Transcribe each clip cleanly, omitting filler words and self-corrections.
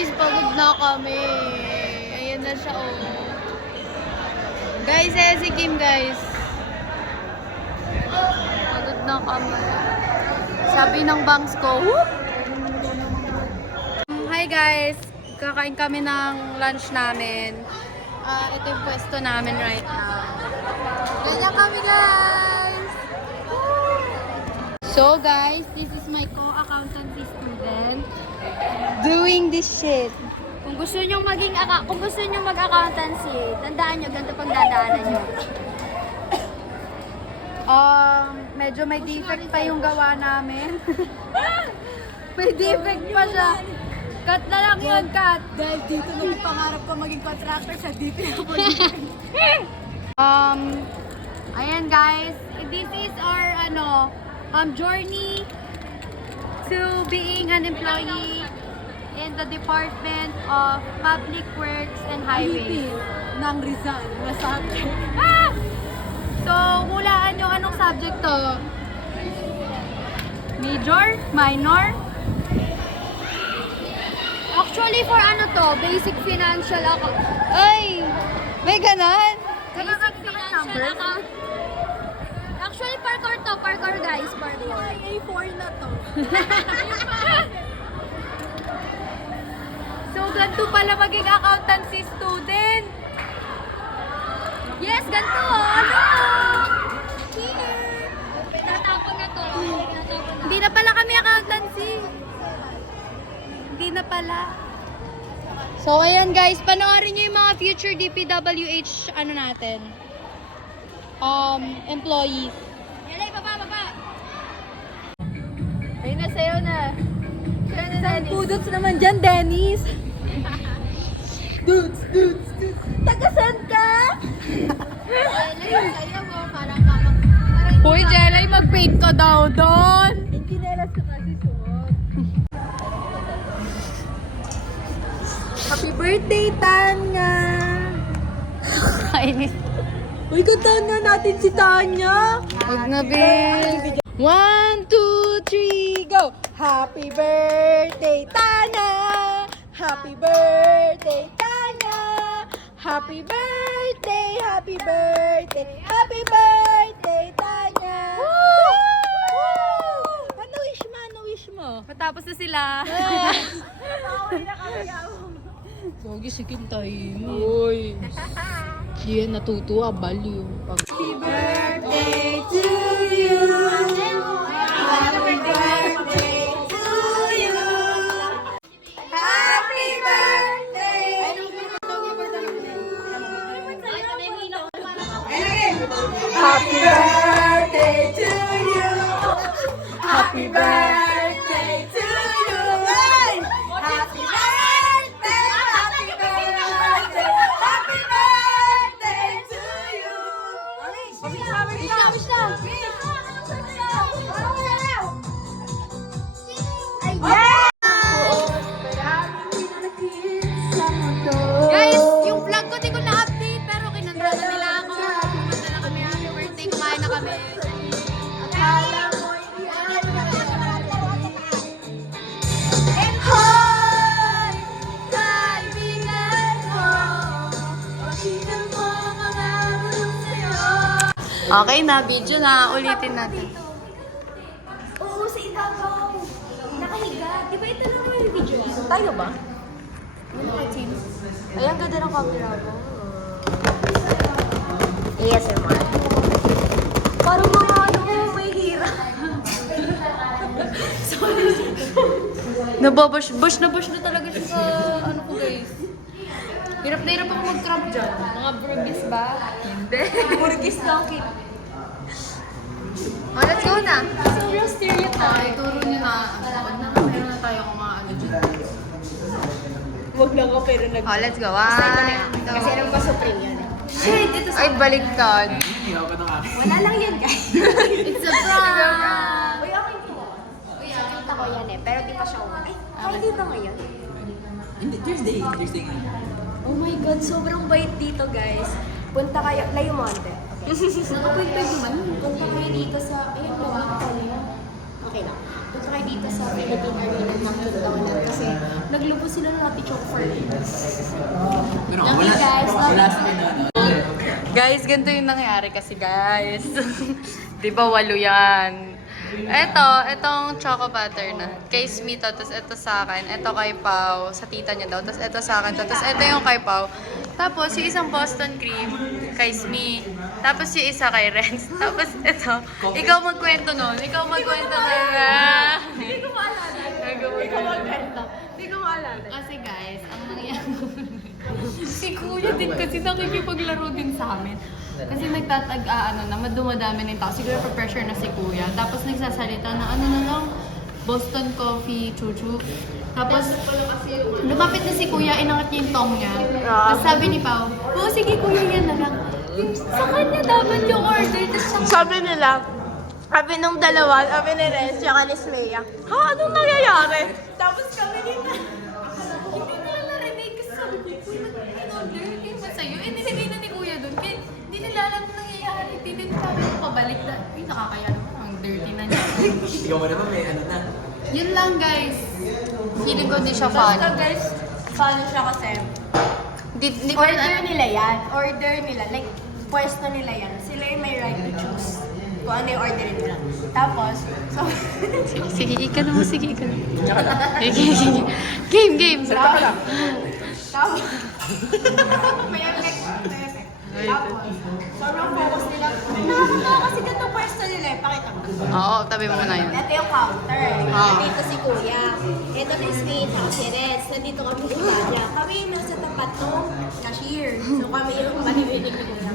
guys, pagod na kami. Ayan na siya, oh. Guys, si Kim, guys. Pagod na kami. Sabi ng bangs ko, whoop! Hi guys, kakain kami ng lunch namin. Ito yung pwesto namin right now. Ganyan kami, guys! So guys, this is my co-accountancy student doing this shit. Kung gusto nyo mag-accountancy, tandaan nyo, ganito pagdadaanan nyo. Medyo may defect pa yung gawa namin. May defect pa siya. Cut na lang yun, cut. Dahil dito nung pangarap ko maging contractor sa dito yung Ayan guys, this is our journey to being an employee in the Department of Public Works and Highways. ng Rizal na subject. So, hulaan nyo anong subject to? Major? Minor? Actually, for ano to? Basic financial account. Ay! May ganon? Basic financial account. Actually, parkour to. Parkour, guys. Parkour. A4 na to. So, ganito pala maging accountancy student. Yes, ganito. Ano? Natapon na to. Hindi na pala kami accountancy. Hindi na pala. So, ayan guys. Panoorin nyo yung mga future DPWH natin. Employees. Yalay, baba. Ayun na, sayo na. Isang pudots naman dyan, Dennis. Dudes. Tagasan ka? Hoy, Jelay, mag-paint ka daw doon. Yung kinelas ko kasi suot. Happy birthday, Tanya! Kainis. Uy, kantahan nga natin si Tanya! Huwag na, babe. 1, 2, 3, go! Happy birthday, Tanya! Happy birthday, Tanya! Happy birthday, happy birthday, happy birthday, Tanya! Woo! Ano wish mo? Matapos na sila. Nakawin na kami Pogi, sikin tayo. Uy. Di yan natutuwa, baliw. Happy birthday to you! Happy birthday to you! Happy birthday! Happy birthday to you! Happy birthday to you! Happy birthday! Happy birthday! Happy birthday to you! Wish na! Guys, yung vlog ko di ko na-update pero kinanta na nila ako. Kumanta na kami, happy birthday, kumain na kami. Hoy! Kaibigan ko, pakinggan mo mga bulong sa'yo. Okay na, video na. Ulitin natin. Oo, sa ibabaw. Nakahiga. Di ba ito naman yung video? Tayo ba? Ayan, ganda ng camera mo. ASMR. Parang mga may hira. Bush na talaga siya sa ko guys. Hirap na hirap ako mag-crop dyan. Mga burgis ba? Hindi. Burgis donkey. Oh, let's go na. Sobrang stereotype. Ituro niyo na. Meron na tayo kung mga dyan. Huwag lang ako pero Oh, let's go. 1, Kasi alam ko Supreme yan. Shit, ito Ay, baliktad. Wala lang yan, guys. It's a prank! Uy, okay po. Nakita ko yan eh, pero di pa siya uwi. Ay, dito ngayon. Hindi, Thursday nga. Oh my God, sobrang bait dito, guys. Punta kayo, Layumonte. Punta kayo dito sa, ayun, lawak pala. Okay lang. Punta kayo tayo dito sa Philippine Arena ng Kildonan kasi naglubos sila ng Happy Choke for Kids. Pero Love you guys, love wala you. sa ano. Guys, ganito yung nangyari kasi guys. Di ba 8 yan? Etong choco butternut. Kay Smith to, tapos ito sa akin. Ito kay Pao, sa tita niya daw. Tapos ito sa akin to. Tapos ito yung kay Pao. Tapos yung isang Boston cream kay Smith. Tapos yung isa kay Renz. Tapos ito. Ikaw magkwento nun. Ikaw magkwento nun. Hindi ko maalala. Hindi ko maalala. Kasi guys, ang nangyari si Kuya din kasi nakikipaglaro din sa amin. Kasi dumadami na yung tao. Siguro pa-pressure na si Kuya. Tapos nagsasalita na na lang, Boston Coffee, chuchu. Tapos, lumapit na si Kuya, inangat niya yung tong niya. Tapos sabi ni Pao, oh sige Kuya, yan na lang. Sa kanya dapat yung order. Tapos Sabi nung dalawa, sabi ni Renz, tsaka ni Smea, ha, anong nangyayari? Tapos kami dito. Hindi nila narinig kasi sabi ko, Kuya, in-order kayo ba sa'yo? Eh, nilagay na ni Kuya dun. Kaya hindi nila alam na nangyayari. Hindi din sabi ko pabalik na. Uy, nakakaya naman. Ang dirty na niya. Ikaw mo naman may ano na. yun lang guys. Feeling ko di siya Basta fun. guys, paano siya kasi? Di ko Order nila yan. Order nila. Like, pwesto nila yan. Sila yung may right to choose kung ano yung order nila. Tapos, so, Sige, ika naman. Sige, ika naman. Sige. Game. tapos, may effect. Tapos, sobrang focus nila. Nakakatawa kasi ganito pwesto nila eh. Pakita mo. Oo, tabi mo muna yun. Ito yung counter. Ah. Dito si Kuya. Ito si Smith, at si Reds. Nandito kami sa Italia. Kami yung nasa tapat ng cashier. So kami yung malilinig ni Kuya.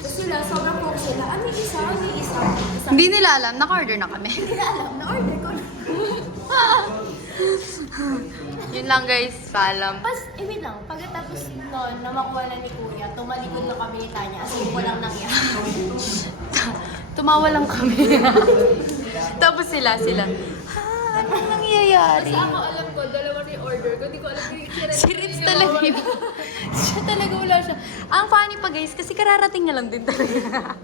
Tapos sila, sobrang focus sila. Ano yung isa? Ano yung isa? Hindi nila alam, naka-order na kami. Hindi na alam. Na-order ko na. Yun lang guys, paalam. Pas, wait lang. Pagkatapos noon, na makuha na ni Kuya, tumalikod na kami ni Tanya. As in, walang nangyari. Tumawa lang kami. Tapos sila. Anong nangyayari? Ako alam ko, dalawa na yung order ko. Hindi ko alam yung Si Ritz talaga yun. Siya talaga wala siya. Ang funny pa guys, kasi kararating niya lang din talaga.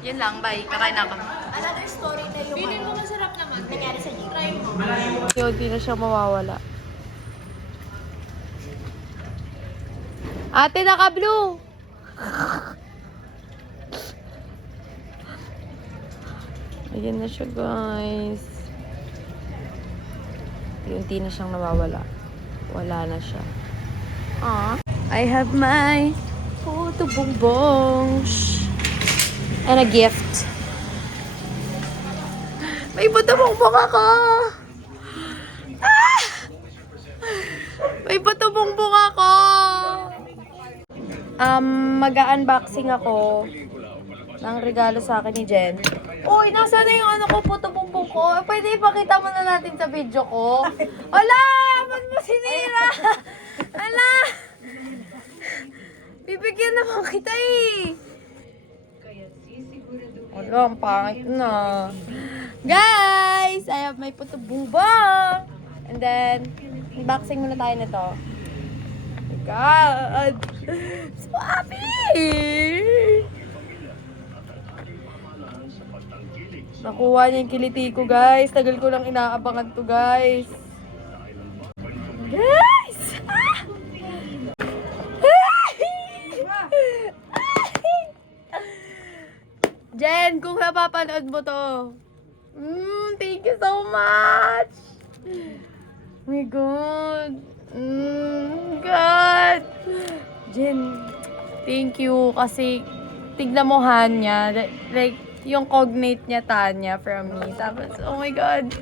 Yun lang, bye. Kakain na ako. Another story na yung Feeling ko masarap naman. nangyari sa jeep. Try mo. Yun, di na siya mawawala. Ate, naka-blue! Ayan na siya, guys. Unti na siyang nawawala. Wala na siya. I have my photo bongbongs. And a gift. May photo bongbong ako! Ah! May photo bongbong ako! Mag-unboxing ako ng regalo sa akin ni Jen. Uy, nasa na yung ano ko, photo bongbong ko? Pwede ipakita mo na natin sa video ko? Ala! Ba't mo sinira? Ala! Bibigyan naman kita eh! Wala, ang pangit na. Guys! I have my photo bongbong! And then, unboxing muna tayo nito. Oh my God! So happy! Nakuha niya yung kiliti ko, guys. Tagal ko lang inaabangan to, guys. Guys! Ah! Jen, kung napapanood mo to, thank you so much! Oh my God! God! Jen, thank you kasi tignan mo Hanya, like, yung cognate niya Tanya from me. Tapos, oh my God!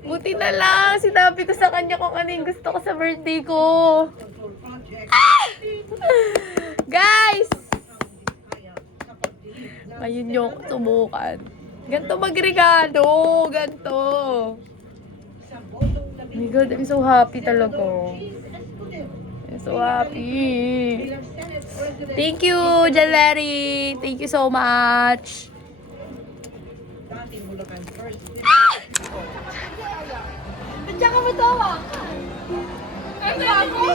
Buti na lang, sinabi ko sa kanya kung ano yung gusto ko sa birthday ko. Ah! Guys! Ngayon nyo ako subukan. Ganto magregalo. Ganto. Oh my God, I'm so happy talaga. I'm so happy. Thank you, Jalary. Thank you so much. Ah! Nandiyan ka ba tawa? Ano ako?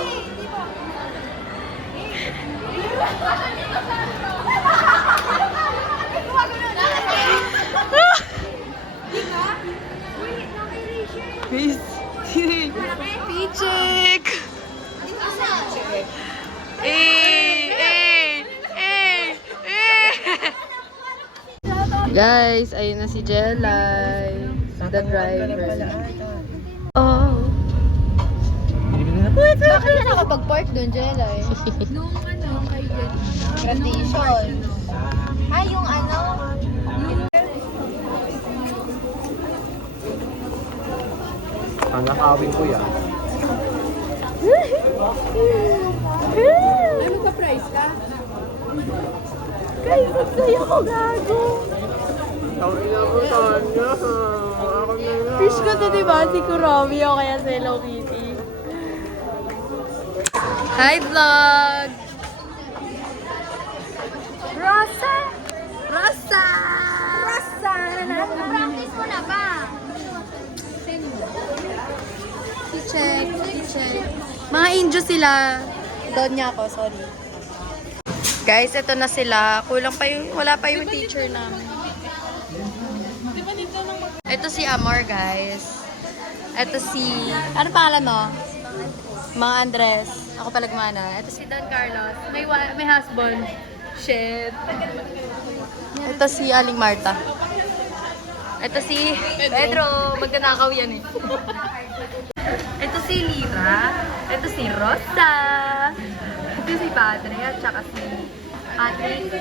Pichik! Guys, ayun na si Jelay. The driver. Oh. Bakit ka nakapag-park doon, Jelay? Nung kay Jen. Tradition. Yung Ang nakawin ko yan. Ano ka price ka? Guys, ang saya ko, gago. Fish ko to, diba? Si Kuromi o kaya si Hello Kitty. Hi, vlog! Rosa! Rosa! Rosa! Practice mo na ba? Check. Mga injo sila. Doon niya ako, sorry. Guys, ito na sila. Kulang pa yung, wala pa yung teacher namin. Ito si Amor, guys. Ito si, ano pangalan mo? Mga Andres. Ako pala gumana. Ito si Don Carlos. May husband. Shit. Ito si Aling Marta. Ito si Pedro. Magdanakaw yan eh. Ito si Lira. Ito si Rosa. Ito si Padre at saka si Patrick.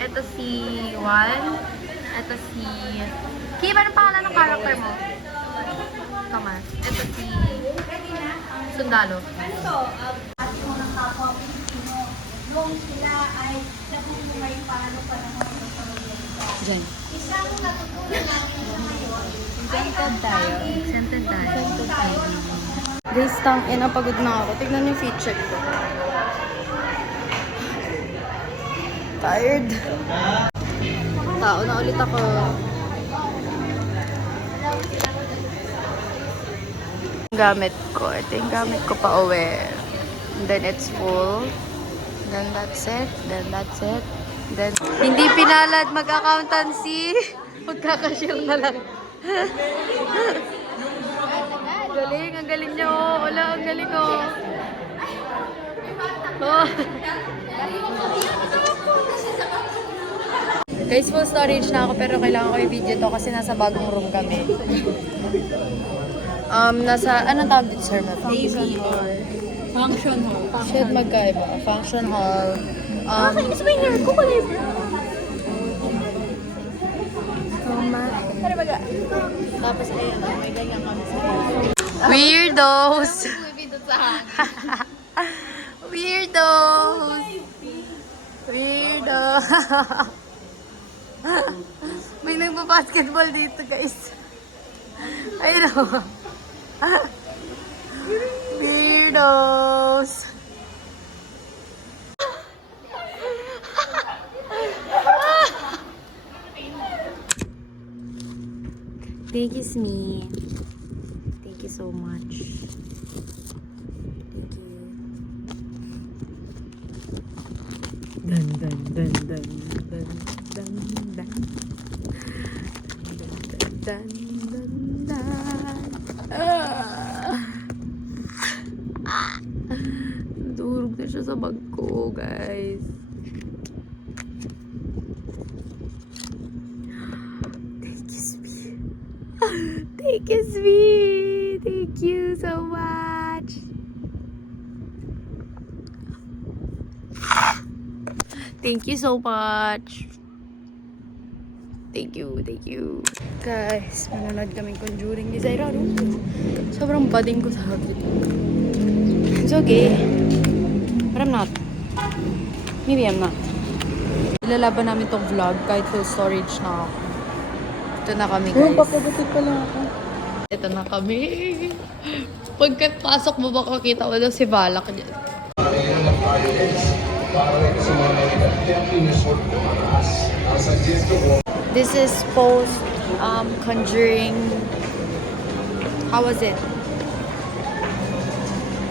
Ito si Juan. Ito si... Kim, anong pangalan ng character mo? Thomas. Ito si Sundalo. Diyan. Scented tayo. Guys, tangina, pagod na ako. Tignan yung feet check ko. Tired. Tao na ulit ako. Gamit ko. Ito yung gamit ko pa uwi. And then it's full. Then that's it. Then hindi pinalad mag-accountancy. Magkakashare na lang. Galing, ang galing niyo. Wala, ang galing ko. Oh. Guys, full storage na ako pero kailangan ko i-video to kasi nasa bagong room kami. Nasa, anong tawag dito, sir? Function hall. Shit, magkaiba. Function hall. Nakainis mo yung hair ko pala yun. Tapos ayun, may ganyan kami sa Weirdos! Weirdos! Weirdo! May nagpa-basketball dito, guys. Ayun o. Weirdos! Thank you, Smee. Thank you so much. Thank you. Dun dun dun dun dun dun dun. Dun dun dun. Durog na siya sa bag ko, guys. Thank you, sweet. Thank you so much. Thank you so much. Thank you. Guys, manonood kami Conjuring ni Zaira. Sobrang bading ko sa hagit. It's okay. But I'm not. Maybe I'm not. Ilalaban namin tong vlog kahit full storage na ako. Ito na kami, guys. Papagutit pa lang ako. Ito na kami. Pagkatpasok mo, baka kita mo daw si Balak dyan. This is post Conjuring. How was it?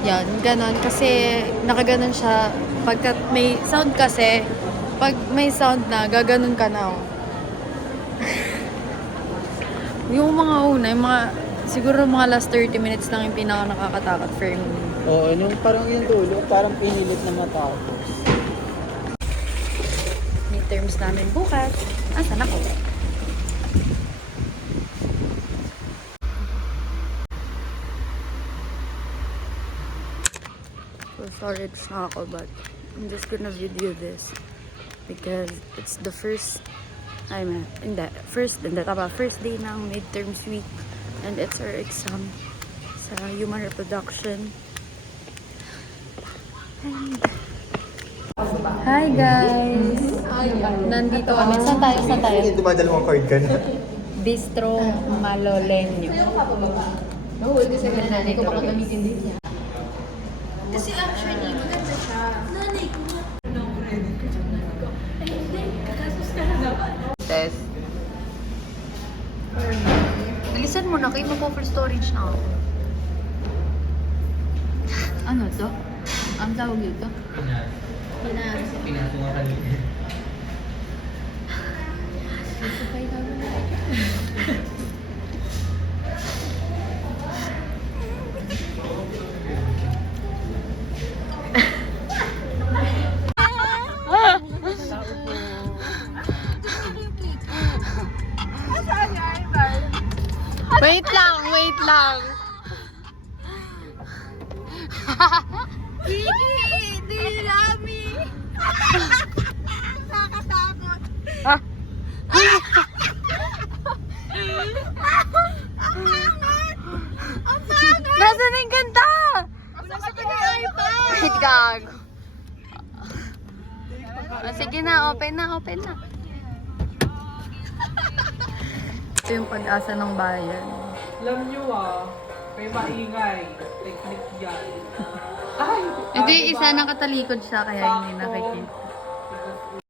Yan, ganon. Kasi nakaganon siya. Pagkat may sound kasi, pag may sound na, gaganon ka na. Oh. Yung mga una, yung mga Siguro mga last 30 minutes lang yung pinaka nakakatakot for me. Oo, nung parang yung dulo, parang pinilit na matapos. Midterms namin bukas. Asan ako? So storage na ako, but I'm just gonna video this because it's the first first day ng midterms week, and it's our exam sa human reproduction. And hi guys! Nandito kami. Saan tayo? Saan tayo? Dumadalawang card ka na. Bistro Malolenyo. Kasi actually, maganda siya. Nanay ko nga. Ay, hindi. Kakasus ka na naman. Test. Bilisan mo na kayo, mag-offer storage na ako. Ano to? Ang tawag dito? Pinatunga kanina. Wait lang, wait lang. Kiki! Do you love me? Nakatakot. Ah. Ang pangit! Nasaan yung ganda? Wala ka nag-iPad! Wait, gag. Sige na, open na, open na. Ito yung pag-asa ng bayan. Alam nyo may maingay. Technique yan. Ay! Ito yung isa nakatalikod siya, kaya hindi nakikita.